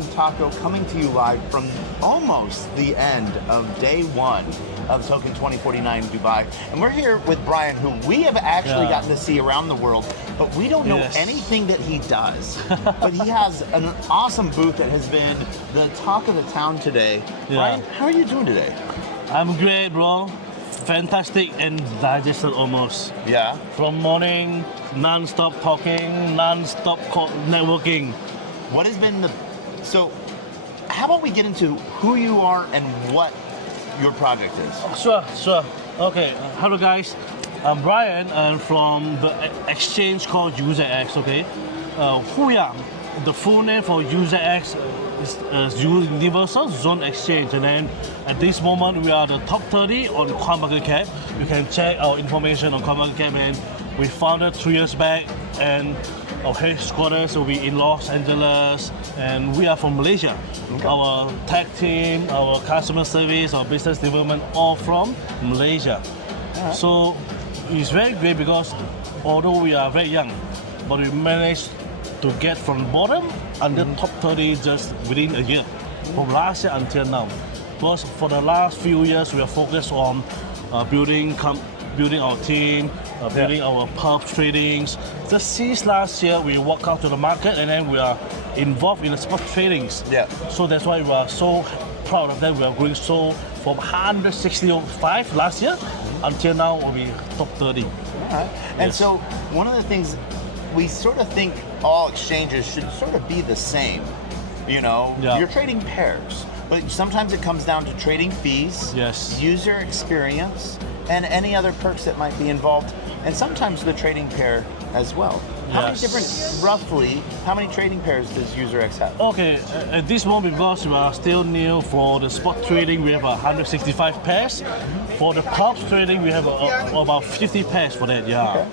One Taco coming to you live from almost the end of day one of Token 2049 Dubai. And we're here with Brian, who we have actually gotten to see around the world, but we don't know anything that he does. But he has an awesome booth that has been the talk of the town today. Brian, how are you doing today? I'm great, bro. Fantastic and digested almost. Yeah. From morning, non-stop talking, non-stop networking. What has been the... So, how about we get into who you are and what your project is? Sure. Okay, hello guys. I'm Brian. I'm from the exchange called UserX, okay? Who we are? The full name for UserX is Universal Zone Exchange, and then at this moment we are the top 30 on CoinMarketCap. You can check our information on CoinMarketCap, and we founded 3 years back, and our headquarters will be in Los Angeles, and we are from Malaysia. Okay. Our tech team, our customer service, our business development, all from Malaysia. Right. So it's very great because although we are very young, but we managed to get from bottom until top 30 just within a year, from last year until now. Because for the last few years, we are focused on building our team, building our perp tradings. Just since last year, we walk out to the market and then we are involved in the spot tradings. Yeah. So that's why we are so proud of that. We are growing so from 165 last year until now we'll be top 30. All right. And so one of the things we sort of think all exchanges should sort of be the same. You know, you're trading pairs, but sometimes it comes down to trading fees, user experience, and any other perks that might be involved, and sometimes the trading pair as well. How many trading pairs does UserX have? Okay, at this moment, because we are still new for the spot trading, we have 165 pairs. For the props trading, we have about 50 pairs for that, Okay.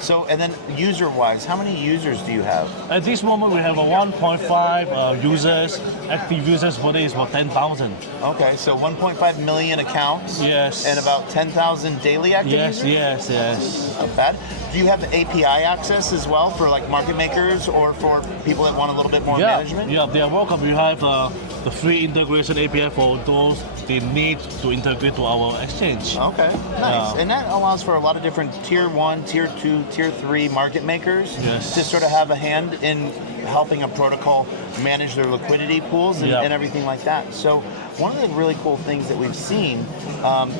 So, and then user-wise, how many users do you have? At this moment, we have 1.5 users. Active users for this is about 10,000. Okay, so 1.5 million accounts. Yes. And about 10,000 daily active users? Yes. Not bad. Do you have API access as well for like market makers or for people that want a little bit more management? Yeah, they are welcome. We have the free integration API for those they need to integrate to our exchange. Okay, nice. And that allows for a lot of different tier 1, tier 2, tier 3 market makers to sort of have a hand in helping a protocol manage their liquidity pools and everything like that. So one of the really cool things that we've seen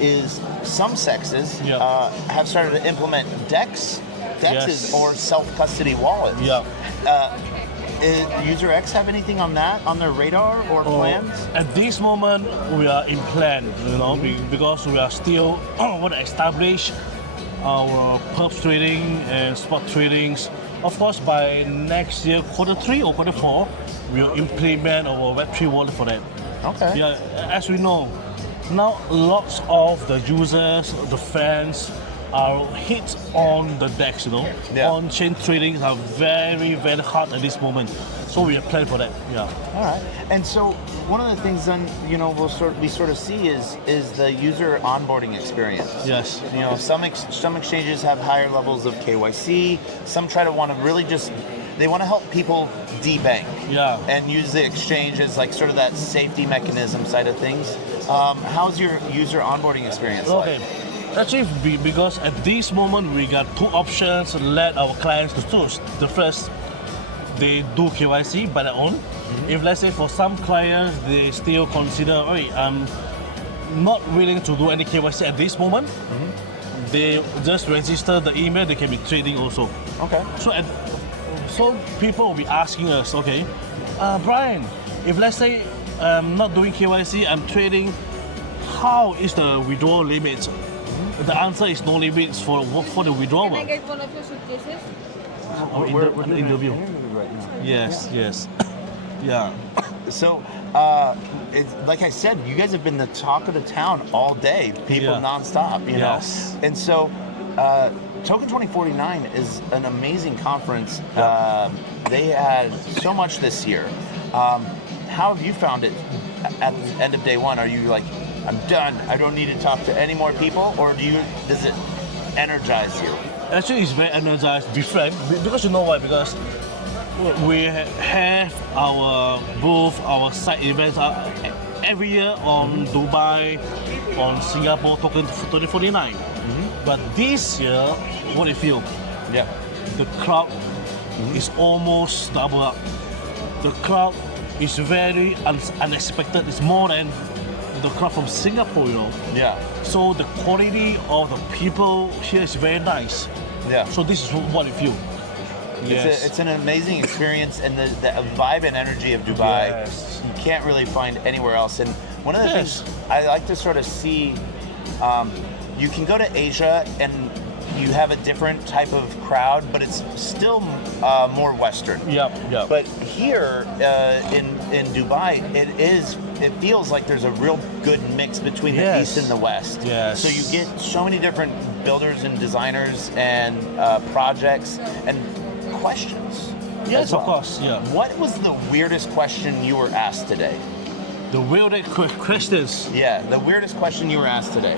is some sexes have started to implement DEXs or self-custody wallets. UserX have anything on that, on their radar or plans? At this moment, we are in plan, because we are still want to establish our perps trading and spot tradings. Of course, by next year, Q3 or Q4, we'll implement our Web3 wallet for that. Okay. Yeah, as we know, now lots of the users, the fans, are hit on the DEX, On-chain tradings are very, very hard at this moment. So we are planning for that, All right. And so one of the things then, we sort of see is the user onboarding experience. Yes. Some exchanges have higher levels of KYC. Some try to want to really they want to help people debank and use the exchange as like sort of that safety mechanism side of things. How's your user onboarding experience like? Actually, because at this moment we got 2 options to let our clients to choose. The first, they do KYC by their own. If let's say for some clients they still consider, I'm not willing to do any KYC at this moment, they just register the email, they can be trading also. Okay. So people will be asking us, Brian, if let's say I'm not doing KYC, I'm trading, how is the withdrawal limit? The answer is no limits for the withdrawal. Can I get one of your suitcases? We're in the interview right now. Yes. Yeah. So, like I said, you guys have been the talk of the town all day. People nonstop, Yes. And so, Token 2049 is an amazing conference. They had so much this year. How have you found it at the end of day one? Are you like, I'm done, I don't need to talk to any more people, or does it energize you? Actually, it's very energized, different, because you know why? Because we have our booth, our side events every year on Dubai, on Singapore Token2049. But this year, what do you feel? Yeah. The crowd is almost double up. The crowd is very unexpected. It's more than the crowd from Singapore, you know. Yeah. So the quality of the people here is very nice. Yeah. So this is what I feel. Yes. It's an amazing experience, and the vibe and energy of Dubai, Yes. you can't really find anywhere else. And one of the Yes. things I like to sort of see, you can go to Asia and you have a different type of crowd, but it's still more Western. Yeah, yeah. But here in Dubai, it feels like there's a real good mix between the Yes. East and the West. Yes. So you get so many different builders and designers and projects and questions. Yes, as well. of course. Yeah. What was the weirdest question you were asked today? The weirdest questions Yeah, the weirdest question you were asked today.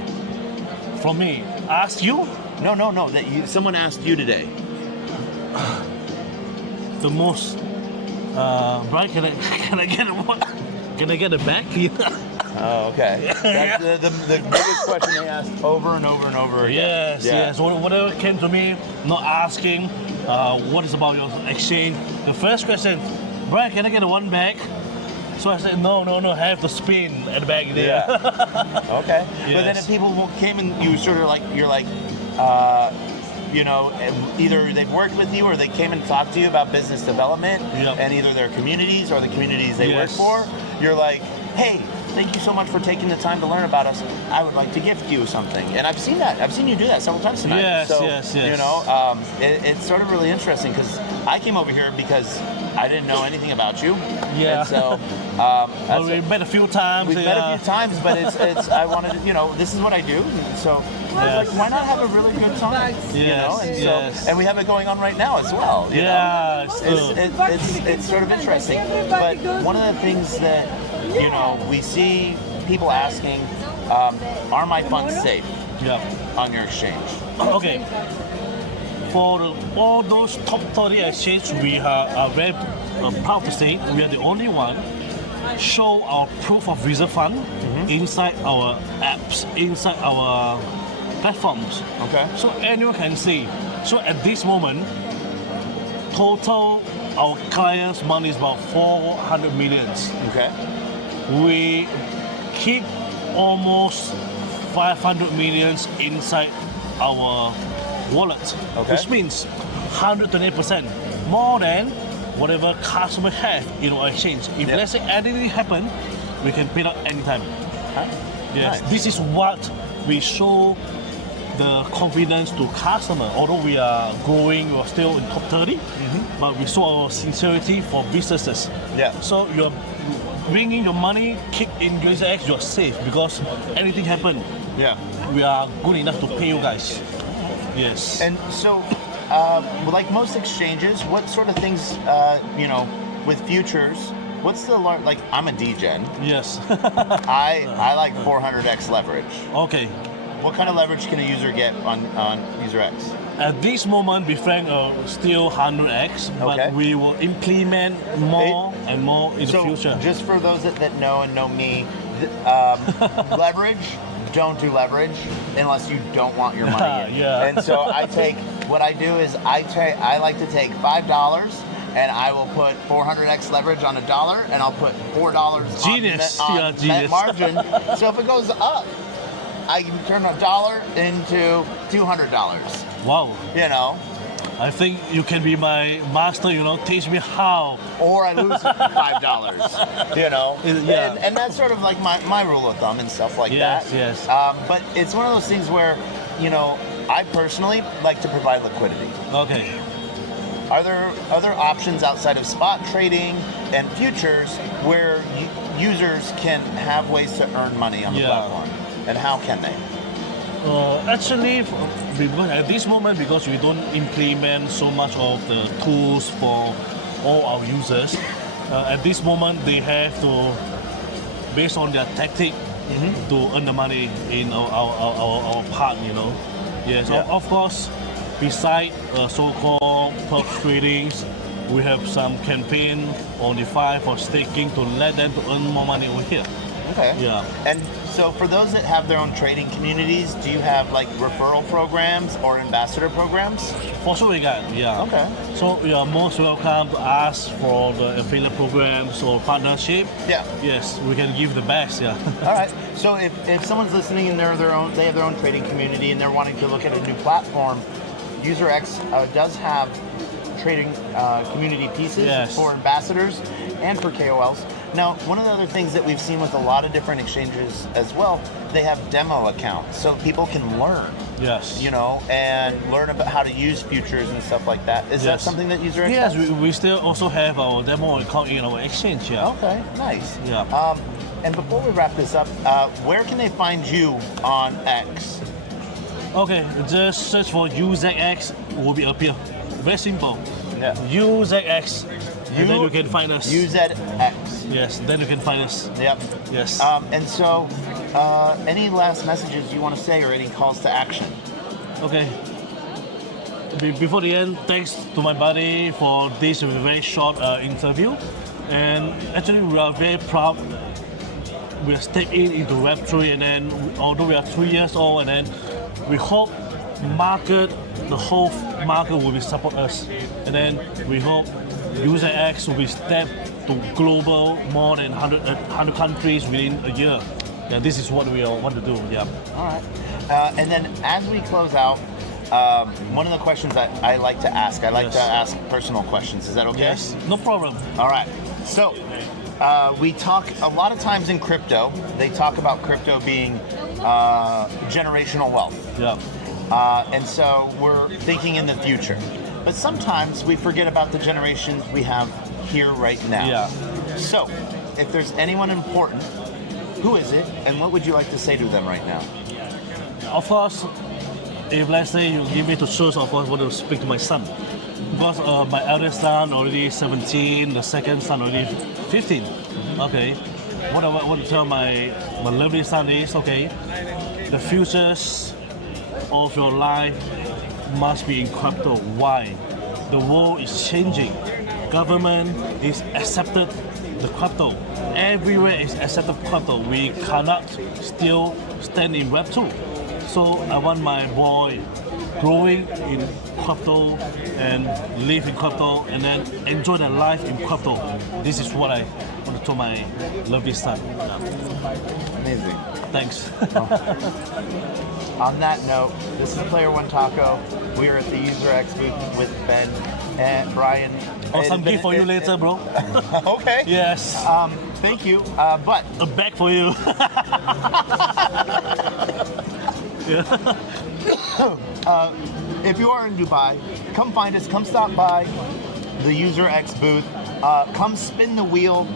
from me. Ask you No, that someone asked you today. the most. Brian, can I get a what? Can I get a back? Oh, okay. That's the biggest question they asked over and over and over again. Yes, Yeah. yes. Whatever came to me, not asking, what is about your exchange. The first question, Brian, can I get a one bag? So I said, no, have the spin at the back there. Yeah. Okay. But then Yes. if people came and you sort of like, you're like, you know, either they've worked with you or they came and talked to you about business development Yep. and either their communities or the communities they work Yes. for, you're like, hey, thank you so much for taking the time to learn about us. I would like to gift you something. And I've seen that. I've seen you do that several times tonight. Yes, so, yes. You know, it's sort of really interesting because I came over here because I didn't know anything about you. Yeah. And so, Well, we met a few times. we've met a few times, but it's I wanted to, you know, this is what I do. And so I was like, why not have a really good time? You know, and so Yes. and we have it going on right now as well. You know? Yeah, It's sort of interesting. But one of the things that, you know, we see people asking, are my funds safe yeah. on your exchange? Okay. For all those top 30 exchanges, we are very proud to say we are the only one show our proof of reserve fund inside our apps, inside our platforms. Okay. So anyone can see. So at this moment, total our clients' money is about 400 millions. Okay. We keep almost 500 millions inside our wallet, Okay. which means 120% more than whatever customer have in our exchange. If Yeah. let's say anything happen, we can pay out anytime. Huh? Yes, Nice. this is what we show the confidence to customer. Although we are growing, we are still in top 30, but we show our sincerity for businesses. Yeah. So you're bringing your money, keep in UserX, you're safe because anything happen, Yeah. we are good enough to pay you guys. Yes. And so, like most exchanges, what sort of things, you know, with futures, what's the like? I'm a DGen. Yes. I like 400x leverage. Okay. What kind of leverage can a user get on UserX? At this moment, be frank, still 100x, but Okay. we will implement more and more in the So, future. just for those that know and know me, leverage. Don't do leverage unless you don't want your money in. Yeah. And so what I do is I like to take $5 and I will put 400x leverage on $1 and I'll put $4 Genius. on Yeah, net genius. margin. So if it goes up, I can turn $1 into $200. Wow. You know, I think you can be my master, you know, teach me how. or I lose $5. You know, Yeah. and that's sort of like my rule of thumb and stuff like Yes, that. yes. But it's one of those things where, you know, I personally like to provide liquidity. Okay. Are there other options outside of spot trading and futures where users can have ways to earn money on the Yeah. platform? And how can they? Actually, because at this moment, because we don't implement so much of the tools for all our users, at this moment they have to, based on their tactic, to earn the money in our part, you know. Yes, Yeah. of course, beside so-called perp tradings, we have some campaign on DeFi for staking to let them to earn more money over here. Okay. Yeah. And so for those that have their own trading communities, do you have like referral programs or ambassador programs? For sure we got, yeah. Okay. So you are most welcome to ask for the affiliate programs or partnership. Yeah. Yes, we can give the best, yeah. All right. So if someone's listening and they have their own trading community and they're wanting to look at a new platform, UserX does have trading community pieces for ambassadors and for KOLs. Now, one of the other things that we've seen with a lot of different exchanges as well, they have demo accounts, so people can learn. Yes. You know, and learn about how to use futures and stuff like that. Is that something that UserX Yes, has? we still also have our demo account in our exchange, yeah. Okay, nice. Yeah. And before we wrap this up, where can they find you on X? Okay, just search for UserX, will be appear. Very simple. Yeah. UserX, and then you can find us. UZX. Yes, then you can find us. Yep. Yes. And so, any last messages you want to say or any calls to action? Okay. Before the end, thanks to my buddy for this very short interview. And actually, we are very proud. We are stepped into Web3, and then although we are 3 years old, and then we hope the whole market will be support us, and then we hope UserX will be step to global more than 100 countries within a year. And this is what we all want to do. Yeah. All right. And then as we close out, one of the questions I like to ask, I like to ask personal questions. Is that okay? Yes. No problem. All right. So we talk a lot of times in crypto. They talk about crypto being generational wealth. Yeah. And so we're thinking in the future. But sometimes we forget about the generations we have here right now. Yeah. So, if there's anyone important, who is it, and what would you like to say to them right now? Of course, if let's say you give me to choose, of course, I want to speak to my son. Because my eldest son already 17, the second son already 15. Okay. What I want to tell my lovely son is, okay, the futures of your life must be in crypto. Why? The world is changing. Government is accepted the crypto. Everywhere is accepted crypto. We cannot still stand in Web 2. So I want my boy growing in crypto and live in crypto and then enjoy their life in crypto. This is what I want to tell my lovely son. Amazing. Thanks. On that note, this is Player One Taco. We are at the UserX booth with Ben and Brian. Some gift for you later, bro. Okay. Yes. Thank you. But A bag for you. if you are in Dubai, come find us. Come stop by the UserX booth. Come spin the wheel.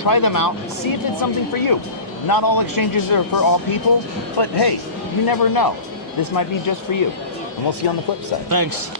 Try them out. See if it's something for you. Not all exchanges are for all people, but hey, you never know. This might be just for you. And we'll see you on the flip side. Thanks.